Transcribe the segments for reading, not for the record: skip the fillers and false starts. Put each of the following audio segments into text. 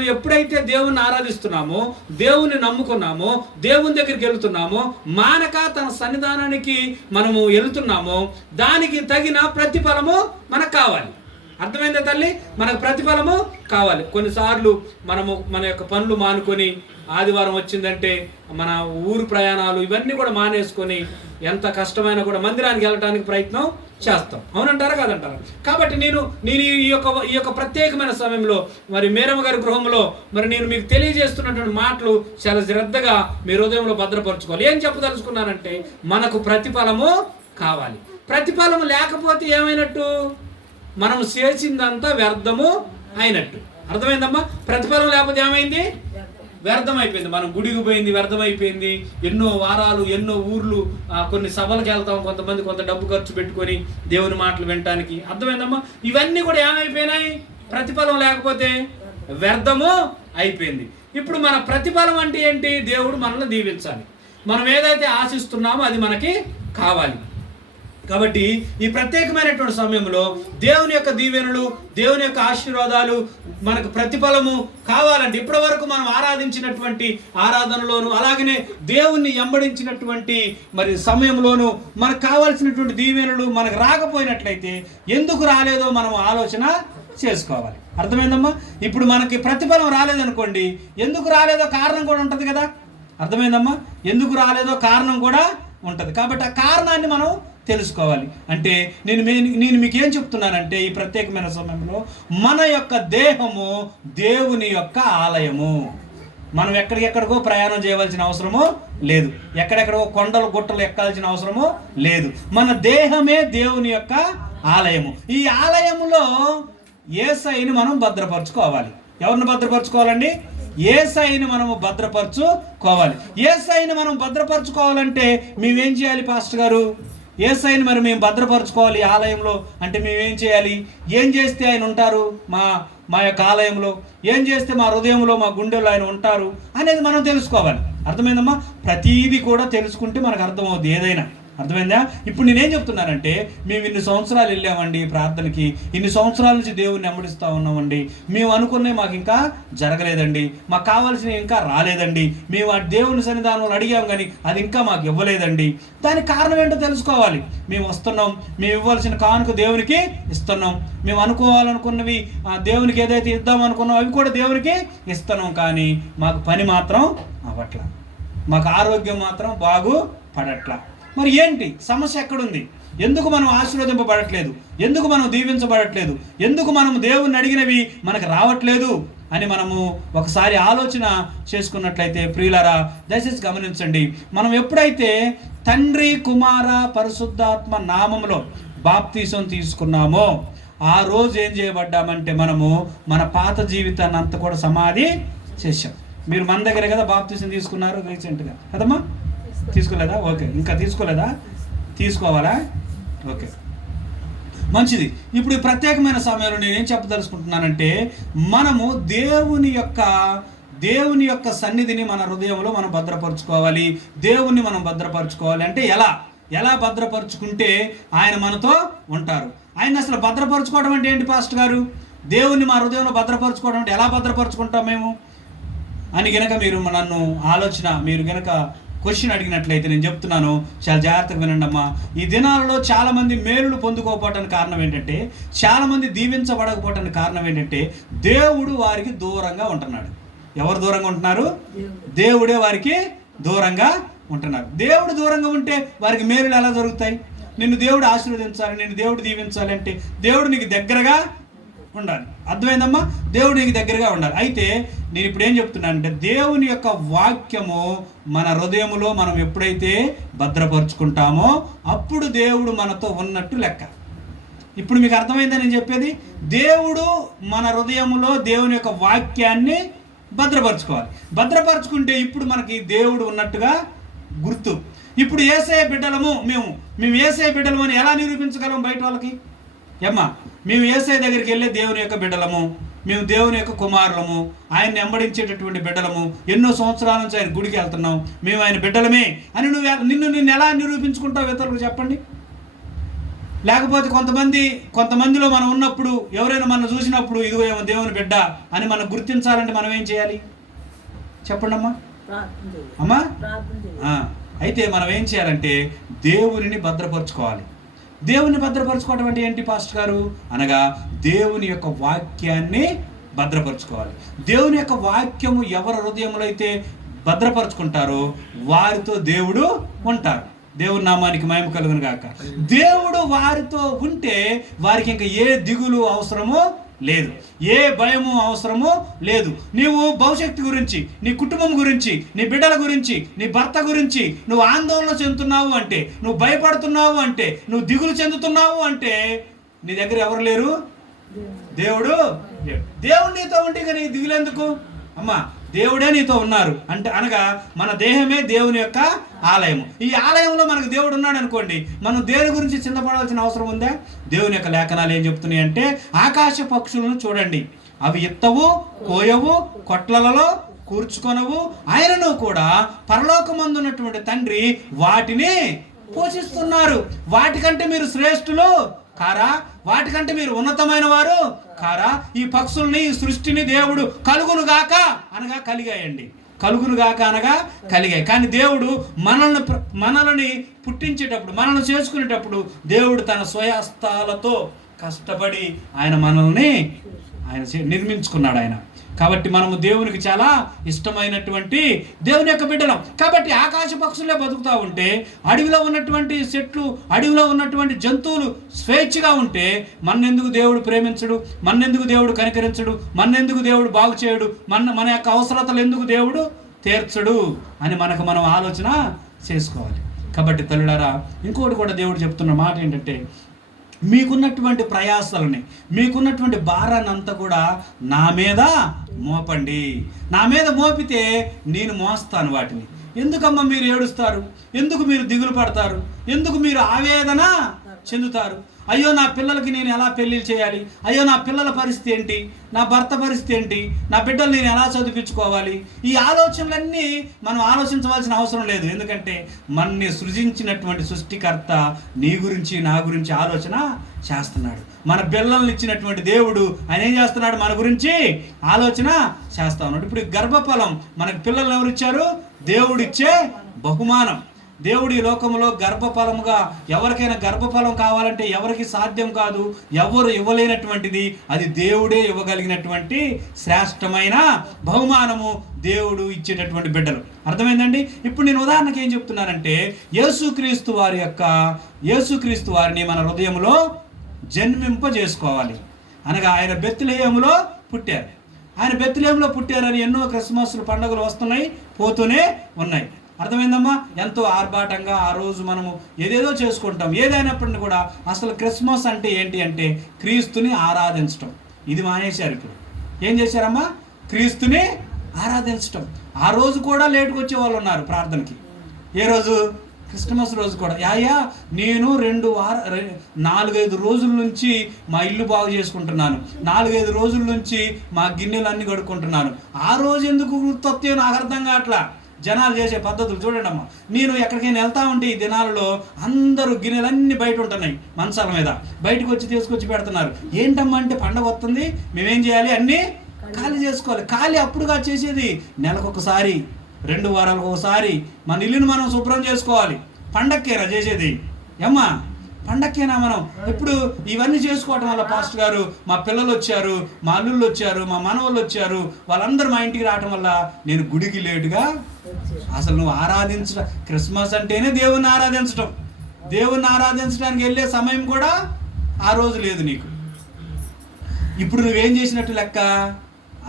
ఎప్పుడైతే దేవుణ్ణి ఆరాధిస్తున్నామో, దేవుణ్ణి నమ్ముకున్నామో, దేవుని దగ్గరికి వెళుతున్నామో, మానక తన సన్నిధానానికి మనము వెళుతున్నామో, దానికి తగిన ప్రతిఫలము మనకు కావాలి. అర్థమైందా తల్లి? మనకు ప్రతిఫలము కావాలి. కొన్నిసార్లు మనము మన యొక్క పనులు మానుకొని ఆదివారం వచ్చిందంటే మన ఊరు ప్రయాణాలు ఇవన్నీ కూడా మానేసుకొని ఎంత కష్టమైనా కూడా మందిరానికి వెళ్ళడానికి ప్రయత్నం చేస్తాం. అవునంటారా కాదంటారా? కాబట్టి నేను ఈ యొక్క ప్రత్యేకమైన సమయంలో మరి మేరమ్మ గారి గృహంలో మరి నేను మీకు తెలియజేస్తున్నటువంటి మాటలు చాలా శ్రద్ధగా మీ హృదయంలో భద్రపరచుకోవాలి. ఏం చెప్పదలుచుకున్నానంటే, మనకు ప్రతిఫలము కావాలి. ప్రతిఫలము లేకపోతే ఏమైనట్టు? మనం చేసిందంతా వ్యర్థము అయినట్టు. అర్థమైందమ్మా? ప్రతిఫలం లేకపోతే ఏమైంది? వ్యర్థం అయిపోయింది. మనం గుడికి పోయింది వ్యర్థమైపోయింది. ఎన్నో వారాలు, ఎన్నో ఊర్లు, కొన్ని సభలకు వెళ్తాం, కొంతమంది కొంత డబ్బు ఖర్చు పెట్టుకొని దేవుని మాటలు వినటానికి. అర్థమైందమ్మా? ఇవన్నీ కూడా ఏమైపోయినాయి? ప్రతిఫలం లేకపోతే వ్యర్థము అయిపోయింది. ఇప్పుడు మన ప్రతిఫలం అంటే ఏంటి? దేవుడు మనల్ని దీవించాలి. మనం ఏదైతే ఆశిస్తున్నామో అది మనకి కావాలి. కాబట్టి ఈ ప్రత్యేకమైనటువంటి సమయంలో దేవుని యొక్క దీవెనలు, దేవుని యొక్క ఆశీర్వాదాలు, మనకు ప్రతిఫలము కావాలంటే ఇప్పటి వరకు మనం ఆరాధించినటువంటి ఆరాధనలోను, అలాగనే దేవుణ్ణి ఎంబడించినటువంటి మరి సమయంలోను మనకు కావాల్సినటువంటి దీవెనలు మనకు రాకపోయినట్లయితే ఎందుకు రాలేదో మనం ఆలోచన చేసుకోవాలి. అర్థమైందమ్మా? ఇప్పుడు మనకి ప్రతిఫలం రాలేదనుకోండి, ఎందుకు రాలేదో కారణం కూడా ఉంటుంది కదా. అర్థమైందమ్మా? ఎందుకు రాలేదో కారణం కూడా ఉంటుంది. కాబట్టి ఆ కారణాన్ని మనం తెలుసుకోవాలి. అంటే నేను మీకు ఏం చెప్తున్నానంటే, ఈ ప్రత్యేకమైన సమయంలో మన యొక్క దేహము దేవుని యొక్క ఆలయము. మనం ఎక్కడికెక్కడికో ప్రయాణం చేయవలసిన అవసరము లేదు, ఎక్కడెక్కడికో కొండలు గుట్టలు ఎక్కాల్సిన అవసరము లేదు. మన దేహమే దేవుని యొక్క ఆలయము. ఈ ఆలయములో యేసయ్యని మనం భద్రపరచుకోవాలి. ఎవరిని భద్రపరచుకోవాలండి? యేసయ్యని మనము భద్రపరచుకోవాలి. యేసయ్యని మనం భద్రపరచుకోవాలంటే మేమేం చేయాలి పాస్టర్ గారు? యేసయ్యని మరి మేము భద్రపరచుకోవాలి ఆలయంలో అంటే మేమేం చేయాలి? ఏం చేస్తే ఆయన ఉంటారు మా యొక్క ఆలయంలో? ఏం చేస్తే మా హృదయంలో, మా గుండెలో ఆయన ఉంటారు అనేది మనం తెలుసుకోవాలి. అర్థమైందమ్మా? ప్రతీది కూడా తెలుసుకుంటే మనకు అర్థమవుద్ది ఏదైనా. అర్థమైందా? ఇప్పుడు నేనేం చెప్తున్నానంటే, మేము ఇన్ని సంవత్సరాలు వెళ్ళామండి ప్రార్థనకి, ఇన్ని సంవత్సరాల నుంచి దేవుణ్ణి వెంబడిస్తూ ఉన్నామండి, మేము అనుకునే మాకు ఇంకా జరగలేదండి, మాకు కావాల్సినవి ఇంకా రాలేదండి, మేము ఆ దేవుని సన్నిధానంలో అడిగాం కానీ అది ఇంకా మాకు ఇవ్వలేదండి. దానికి కారణం ఏంటో తెలుసుకోవాలి. మేము వస్తున్నాం, మేము ఇవ్వాల్సిన కానుక దేవునికి ఇస్తున్నాం, మేము అనుకోవాలనుకున్నవి దేవునికి ఏదైతే ఇద్దాం అనుకున్నాం అవి కూడా దేవునికి ఇస్తున్నాం, కానీ మాకు పని మాత్రం అవ్వట్లా, మాకు ఆరోగ్యం మాత్రం బాగుపడట్లా. మరి ఏంటి సమస్య? ఎక్కడుంది? ఎందుకు మనం ఆశీర్వదింపబడట్లేదు? ఎందుకు మనం దీవించబడట్లేదు? ఎందుకు మనం దేవుణ్ణి అడిగినవి మనకు రావట్లేదు అని మనము ఒకసారి ఆలోచన చేసుకున్నట్లయితే ప్రియులారా, దయచేసి గమనించండి. మనం ఎప్పుడైతే తండ్రి, కుమార, పరిశుద్ధాత్మ నామములో బాప్తీసం తీసుకున్నామో ఆ రోజు ఏం చేయబడ్డామంటే మనము మన పాత జీవితాన్ని అంతా కూడా సమాధి చేశాం. మీరు మన దగ్గరే కదా బాప్తీసం తీసుకున్నారు రీసెంట్గా కదమ్మా? తీసుకోలేదా? ఓకే. ఇంకా తీసుకోలేదా? తీసుకోవాలా? ఓకే, మంచిది. ఇప్పుడు ఈ ప్రత్యేకమైన సమయంలో నేనేం చెప్పదలుచుకుంటున్నానంటే, మనము దేవుని యొక్క సన్నిధిని మన హృదయంలో మనం భద్రపరచుకోవాలి. దేవుణ్ణి మనం భద్రపరచుకోవాలి అంటే ఎలా భద్రపరుచుకుంటే ఆయన మనతో ఉంటారు? ఆయన అసలు భద్రపరచుకోవడం అంటే ఏంటి పాస్టర్ గారు? దేవుణ్ణి మా హృదయంలో భద్రపరచుకోవడం అంటే ఎలా భద్రపరచుకుంటాం మేము అని గనక మీరు గనక క్వశ్చన్ అడిగినట్లయితే నేను చెప్తున్నాను, చాలా జాగ్రత్తగా వినండి అమ్మా. ఈ దినాలలో చాలామంది మేలులు పొందుకోకపోవటానికి కారణం ఏంటంటే, చాలామంది దీవించబడకపోవటానికి కారణం ఏంటంటే, దేవుడు వారికి దూరంగా ఉంటున్నాడు. ఎవరు దూరంగా ఉంటున్నారు? దేవుడే వారికి దూరంగా ఉంటున్నారు. దేవుడు దూరంగా ఉంటే వారికి మేలులు ఎలా జరుగుతాయి? నిన్ను దేవుడు ఆశీర్వదించాలి, నిన్ను దేవుడు దీవించాలి అంటే దేవుడు నీకు దగ్గరగా ఉండాలి. అర్థమైందమ్మా? దేవుడు నీకు దగ్గరగా ఉండాలి. అయితే నేను ఇప్పుడు ఏం చెప్తున్నానంటే, దేవుని యొక్క వాక్యము మన హృదయములో మనం ఎప్పుడైతే భద్రపరుచుకుంటామో అప్పుడు దేవుడు మనతో ఉన్నట్టు లెక్క. ఇప్పుడు మీకు అర్థమైందని నేను చెప్పేది? దేవుడు మన హృదయములో దేవుని యొక్క వాక్యాన్ని భద్రపరచుకోవాలి. భద్రపరచుకుంటే ఇప్పుడు మనకి దేవుడు ఉన్నట్టుగా గుర్తు. ఇప్పుడు యేసయ్య బిడ్డలము, మేము యేసయ్య బిడ్డలము అని ఎలా నిరూపించగలం బయట వాళ్ళకి? ఏమ్మా, మేము యేసయ్య దగ్గరికి వెళ్ళే దేవుని యొక్క బిడ్డలము, మేము దేవుని యొక్క కుమారులము, ఆయన్ని వెంబడించేటటువంటి బిడ్డలము, ఎన్నో సంవత్సరాల నుంచి ఆయన గుడికి వెళ్తున్నాం, మేము ఆయన బిడ్డలమే అని నిన్ను ఎలా నిరూపించుకుంటావు ఇతరులకు? చెప్పండి. లేకపోతే కొంతమందిలో మనం ఉన్నప్పుడు ఎవరైనా మనం చూసినప్పుడు ఇదిగో ఏమో దేవుని బిడ్డ అని మనం గుర్తించాలంటే మనం ఏం చేయాలి చెప్పండి అమ్మా? అమ్మా అయితే మనం ఏం చేయాలంటే దేవునిని భద్రపరచుకోవాలి. దేవుని భద్రపరచుకోవడం అంటే ఏంటి పాస్టర్ గారు అనగా దేవుని యొక్క వాక్యాన్ని భద్రపరచుకోవాలి. దేవుని యొక్క వాక్యము ఎవరి హృదయంలో అయితే భద్రపరచుకుంటారో వారితో దేవుడు ఉంటారు. దేవుని నామానికి మహిమ కలుగును గాక. దేవుడు వారితో ఉంటే వారికి ఇంకా ఏ దిగులు అవసరమో లేదు, ఏ భయము అవసరమో లేదు. నీవు భవిష్యత్తు గురించి, నీ కుటుంబం గురించి, నీ బిడ్డల గురించి, నీ భర్త గురించి నువ్వు ఆందోళన చెందుతున్నావు అంటే, నువ్వు భయపడుతున్నావు అంటే, నువ్వు దిగులు చెందుతున్నావు అంటే నీ దగ్గర ఎవరు లేరు? దేవుడు. దేవుడు నీతో ఉంటే ఇక నీ దిగులు ఎందుకు అమ్మా? దేవుడే నీతో ఉన్నారు అంటే అనగా మన దేహమే దేవుని యొక్క ఆలయము. ఈ ఆలయంలో మనకు దేవుడు ఉన్నాడు అనుకోండి, మనం దేని గురించి చింతపడాల్సిన అవసరం ఉందా? దేవుని యొక్క లేఖనాలు ఏం చెప్తున్నాయి అంటే, ఆకాశ పక్షులను చూడండి, అవి ఎత్తవు, కోయవు, కొట్లలో కూర్చుకొనవు, ఆయనను కూడా పరలోకమందున్నటువంటి తండ్రి వాటిని పోషిస్తున్నారు. వాటికంటే మీరు శ్రేష్ఠులు కారా? వాటికంటే మీరు ఉన్నతమైన వారు కారా? ఈ పక్షుల్ని, ఈ సృష్టిని దేవుడు కలుగును గాక అనగా కలిగాయండి, కలుగును గాక అనగా కలిగాయి. కానీ దేవుడు మనల్ని పుట్టించేటప్పుడు, మనల్ని చేసుకునేటప్పుడు దేవుడు తన స్వహస్తాలతో కష్టపడి మనల్ని నిర్మించుకున్నాడు ఆయన. కాబట్టి మనము దేవునికి చాలా ఇష్టమైనటువంటి దేవుని యొక్క బిడ్డలం. కాబట్టి ఆకాశ పక్షులే బతుకుతూ ఉంటే, అడవిలో ఉన్నటువంటి చెట్లు, అడవిలో ఉన్నటువంటి జంతువులు స్వేచ్ఛగా ఉంటే మన్నెందుకు దేవుడు ప్రేమించడు? మన్నెందుకు దేవుడు కనికరించడు? మన్నెందుకు దేవుడు బాగు చేయడు? మన యొక్క అవసరతలు ఎందుకు దేవుడు తీర్చడు అని మనం ఆలోచన చేసుకోవాలి. కాబట్టి తల్లులారా, ఇంకోటి కూడా దేవుడు చెప్తున్న మాట ఏంటంటే, మీకున్నటువంటి ప్రయాసాలని, మీకున్నటువంటి భారాన్ని అంతా కూడా నా మీద మోపండి. నా మీద మోపితే నేను మోస్తాను వాటిని. ఎందుకమ్మా మీరు ఏడుస్తారు? ఎందుకు మీరు దిగులు పడతారు? ఎందుకు మీరు ఆవేదన చెందుతారు? అయ్యో నా పిల్లలకి నేను ఎలా పెళ్ళిళ్ళు చేయాలి? అయ్యో నా పిల్లల పరిస్థితి ఏంటి? నా భర్త పరిస్థితి ఏంటి? నా బిడ్డలు నేను ఎలా చదివించుకోవాలి? ఈ ఆలోచనలన్నీ మనం ఆలోచించవలసిన అవసరం లేదు. ఎందుకంటే మనని సృజించినటువంటి సృష్టికర్త నీ గురించి, నా గురించి ఆలోచన చేస్తున్నాడు. మన పిల్లల్ని ఇచ్చినటువంటి దేవుడు ఆయన ఏం చేస్తున్నాడు? మన గురించి ఆలోచన చేస్తా ఉన్నాడు. ఇప్పుడు గర్భఫలం మనకు పిల్లల్ని ఎవరు ఇచ్చారు? దేవుడిచ్చే బహుమానం. దేవుడు ఈ లోకంలో గర్భఫలముగా, ఎవరికైనా గర్భఫలం కావాలంటే ఎవరికి సాధ్యం కాదు, ఎవరు ఇవ్వలేనటువంటిది, అది దేవుడే ఇవ్వగలిగినటువంటి శ్రేష్టమైన బహుమానము దేవుడు ఇచ్చేటటువంటి బిడ్డలు. అర్థమైందండి? ఇప్పుడు నేను ఉదాహరణకి ఏం చెప్తున్నానంటే, యేసుక్రీస్తు వారిని మన హృదయంలో జన్మింపజేసుకోవాలి అనగా ఆయన బెత్లెహేములో పుట్టారు. ఆయన బెత్లెహేములో పుట్టారని ఎన్నో క్రిస్మస్ పండుగలు వస్తున్నాయి, పోతూనే ఉన్నాయి. అర్థమైందమ్మా? ఎంతో ఆర్భాటంగా ఆ రోజు మనము ఏదేదో చేసుకుంటాం. ఏదైనప్పటికీ కూడా అసలు క్రిస్మస్ అంటే ఏంటి అంటే క్రీస్తుని ఆరాధించటం. ఇది మానేశారు. ఇప్పుడు ఏం చేశారమ్మా? క్రీస్తుని ఆరాధించటం. ఆ రోజు కూడా లేటుకు వచ్చే వాళ్ళు ఉన్నారు ప్రార్థనకి. ఏ రోజు? క్రిస్మస్ రోజు కూడా. నేను 4-5 రోజుల నుంచి మా ఇల్లు బాగు చేసుకుంటున్నాను, 4-5 రోజుల నుంచి మా గిన్నెలన్నీ కడుక్కుంటున్నాను. ఆ రోజు ఎందుకు గుర్తొస్తే నాకు అర్థం కావట్లా. జనాలు చేసే పద్ధతులు చూడండి అమ్మా. నేను ఎక్కడికైనా వెళ్తా ఉంటే ఈ దినాలలో అందరూ గిన్నెలన్నీ బయట ఉంటున్నాయి, మంచాల మీద బయటకు వచ్చి తీసుకొచ్చి పెడుతున్నారు. ఏంటమ్మా అంటే పండగ వస్తుంది, మేమేం చేయాలి? అన్నీ ఖాళీ చేసుకోవాలి. ఖాళీ అప్పుడుగా చేసేది నెలకొకసారి, 2 వారాలకు ఒకసారి మన ఇల్లుని మనం శుభ్రం చేసుకోవాలి. పండక్కేనా చేసేది? ఏమ్మా పండక్కేనా? మనం ఇప్పుడు ఇవన్నీ చేసుకోవటం వల్ల పాస్టర్ గారు, మా పిల్లలు వచ్చారు, మా అల్లుళ్ళు వచ్చారు, మా మనవాళ్ళు వచ్చారు, వాళ్ళందరూ మా ఇంటికి రావటం వల్ల నేను గుడికి లేటుగా. అసలు నువ్వు ఆరాధించడం, క్రిస్మస్ అంటేనే దేవుణ్ణి ఆరాధించడం. దేవుణ్ణి ఆరాధించడానికి వెళ్ళే సమయం కూడా ఆ రోజు లేదు నీకు. ఇప్పుడు నువ్వేం చేసినట్టు లెక్క?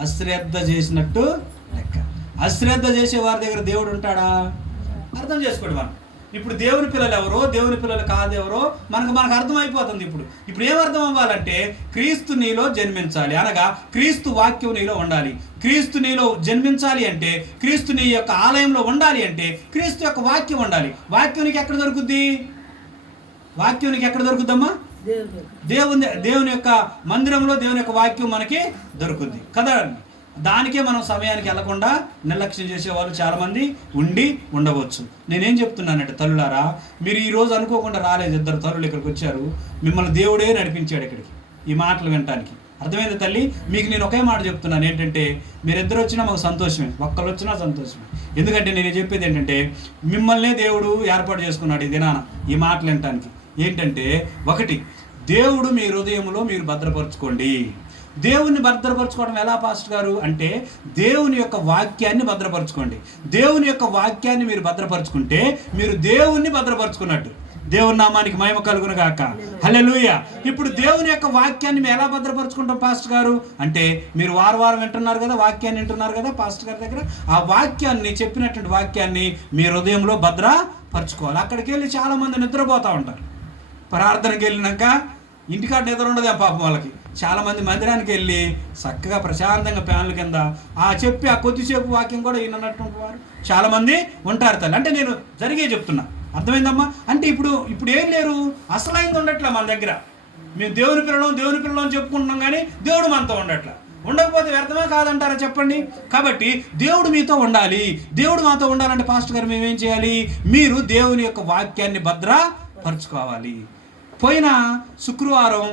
అశ్రద్ధ చేసినట్టు లెక్క. అశ్రద్ధ చేసే వారి దగ్గర దేవుడు ఉంటాడా? అర్థం చేసుకోండి. మనం ఇప్పుడు దేవుని పిల్లలు ఎవరో, దేవుని పిల్లలు కాదెవరో మనకు అర్థమైపోతుంది. ఇప్పుడు ఏమర్థం అవ్వాలంటే, క్రీస్తు నీలో జన్మించాలి అనగా క్రీస్తు వాక్యం నీలో ఉండాలి. క్రీస్తు నీలో జన్మించాలి అంటే, క్రీస్తు నీ యొక్క ఆలయంలో ఉండాలి అంటే క్రీస్తు యొక్క వాక్యం ఉండాలి. వాక్యం నీకు ఎక్కడ దొరుకుద్ది? వాక్యం నీకు ఎక్కడ దొరుకుద్దమ్మా? దేవుని యొక్క మందిరంలో దేవుని యొక్క వాక్యం మనకి దొరుకుద్ది కదా. దానికే మనం సమయానికి వెళ్లకుండా నిర్లక్ష్యం చేసేవాళ్ళు చాలామంది ఉండవచ్చు. నేనేం చెప్తున్నానంటే తల్లులారా, మీరు ఈరోజు అనుకోకుండా రాలేదు, 2 తల్లులు ఇక్కడికి వచ్చారు, మిమ్మల్ని దేవుడే నడిపించాడు ఇక్కడికి ఈ మాటలు వినటానికి. అర్థమైంది తల్లి? మీకు నేను ఒకే మాట చెప్తున్నాను, ఏంటంటే మీరిద్దరు వచ్చినా మాకు సంతోషమే, ఒక్కరు వచ్చినా సంతోషమే. ఎందుకంటే నేను చెప్పేది ఏంటంటే, మిమ్మల్నే దేవుడు ఏర్పాటు చేసుకున్నాడు ఈ దినాన ఈ మాటలు వినటానికి. ఏంటంటే, ఒకటి, దేవుడు మీ హృదయంలో మీరు భద్రపరచుకోండి. దేవుణ్ణి భద్రపరచుకోవడం ఎలా పాస్టర్ గారు అంటే, దేవుని యొక్క వాక్యాన్ని భద్రపరచుకోండి. దేవుని యొక్క వాక్యాన్ని మీరు భద్రపరచుకుంటే మీరు దేవుణ్ణి భద్రపరచుకున్నట్టు. దేవుని నామానికి మహిమ కలుగును గాక. హల్లెలూయా. ఇప్పుడు దేవుని యొక్క వాక్యాన్ని మేము ఎలా భద్రపరచుకుంటాం పాస్టర్ గారు అంటే, మీరు వారం వింటున్నారు కదా, వాక్యాన్ని వింటున్నారు కదా పాస్టర్ గారి దగ్గర, ఆ వాక్యాన్ని, చెప్పినటువంటి వాక్యాన్ని మీ హృదయంలో భద్రపరచుకోవాలి. అక్కడికి వెళ్ళి చాలామంది నిద్రపోతూ ఉంటారు. ప్రార్థనకి వెళ్ళినాక ఇంటికాడ నిద్ర ఉండదు పాపం వాళ్ళకి. చాలామంది మందిరానికి వెళ్ళి చక్కగా ప్రశాంతంగా ఫ్యాన్ల కింద చెప్పి ఆ కొద్దిసేపు వాక్యం కూడా విన్నటువంటి వారు చాలామంది ఉంటారు తల్లి. అంటే నేను జరిగే చెప్తున్నా, అర్థమైందమ్మా? అంటే ఇప్పుడు ఏం లేరు, అసలైంది ఉండట్లా మన దగ్గర. మేము దేవుని పిల్లలు అని చెప్పుకుంటున్నాం, కానీ దేవుడు మనతో ఉండట్లా. ఉండకపోతే వ్యర్థమే కాదంటారా చెప్పండి? కాబట్టి దేవుడు మీతో ఉండాలి. దేవుడు మాతో ఉండాలంటే పాస్టర్ గారు మేమేం చేయాలి? మీరు దేవుని యొక్క వాక్యాన్ని భద్రపరచుకోవాలి. పోయిన శుక్రవారం